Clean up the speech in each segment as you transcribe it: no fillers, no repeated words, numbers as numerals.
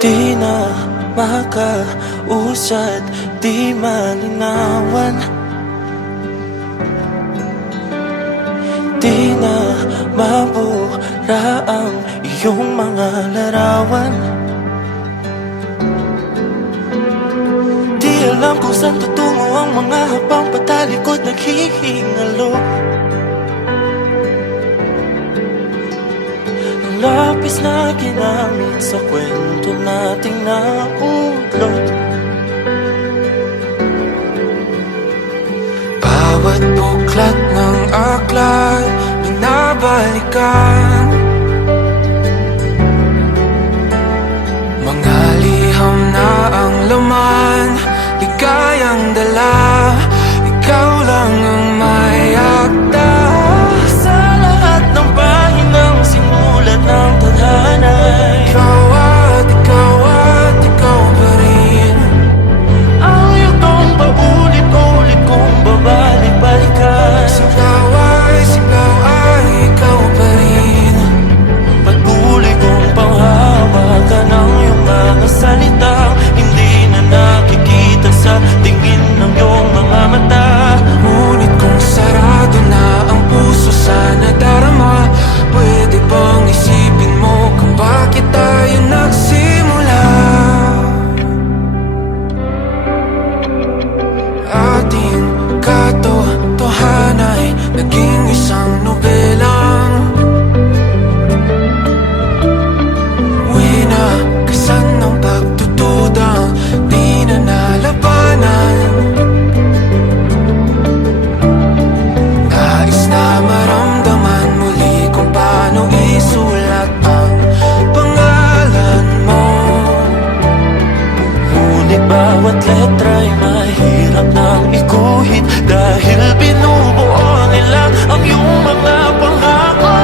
Di na makausad, di malinawan. Di na mabura ang iyong mga larawan. Di alam kung saan tutungo ang mga habang patalikod naghihingalo. Ang lapis na ginamit sa kwento nating naulot. Bawat buklat ng aklat binabalikan. Mga liham na ang laman, ligayang dala. Ikaw lang ang may akda sa lahat ng pahinang simulat ng tadhana. Ikaw at ikaw at ikaw pa rin ang yugtong paulit-ulit kong babalik-balikan. Sigaw ay ikaw pa rin. Patuloy kong panghawakan ang iyong mga salitang hindi na nakikita sa tingin ng iyong mga mata. Ngunit kung sarado na ang puso sana darama, pwede bang isipin mo kung bakit tayo nagsimula? Ating katotohanan ay naging isang nobelang winakasan ng pagtutudang di na nalabanan. Nais na maramdaman muli kung paano isulat ang pangalan mo. Ngunit bawat letra'y mahirap nang iguhit dahil binubuo nila ang iyong mga pangako.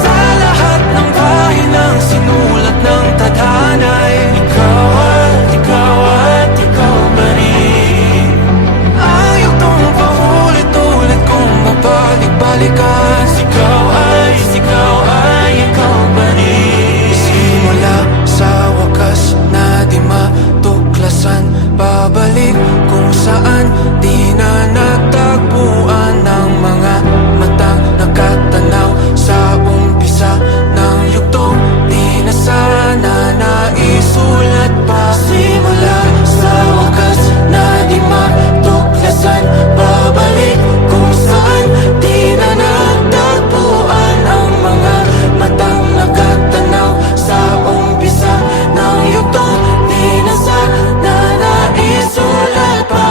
Sa lahat ng pahinang sinulat ng tadhana, ikaw at ikaw pa rin ang yugtong paulit-ulit kong babalik-balikan. Sigaw ay ikaw pa rin. Simula sa wakas na di matuklasan, babalik kung saan di na natagpuan ng mga matang nakatanaw sa umpisa ng yugtong di na sana naisulat pa. Simula sa wakas na di matuklasan, babalik kung saan di na natagpuan ang mga matang nakatanaw sa umpisa ng yugtong di na sana naisulat pa.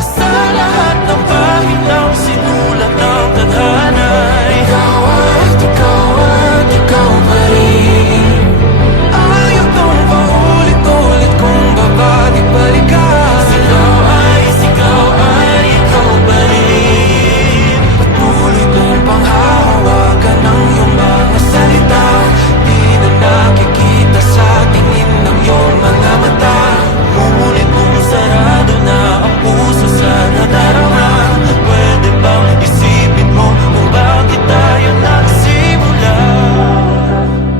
Sa lahat ng pahinang sinulat ng tadhana, ikaw at ikaw pa rin ang yugtong paulit-ulit kong babalik-balikan. Sigaw ay ikaw pa rin. Patuloy kong panghahawakan ang iyong mga salita, di na nakikita sa tingin ng iyong mga mata. Ngunit kung sarado na ang puso sa nadarama, pwede bang isipin mo kung bakit tayo nagsimula?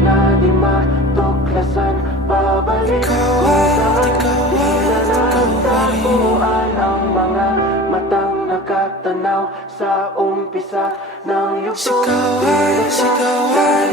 Na di matuklasan, babalik kung ikaw pa rin ang mga matang nakatanaw sa umpisa ng yugtong. Sigaw ay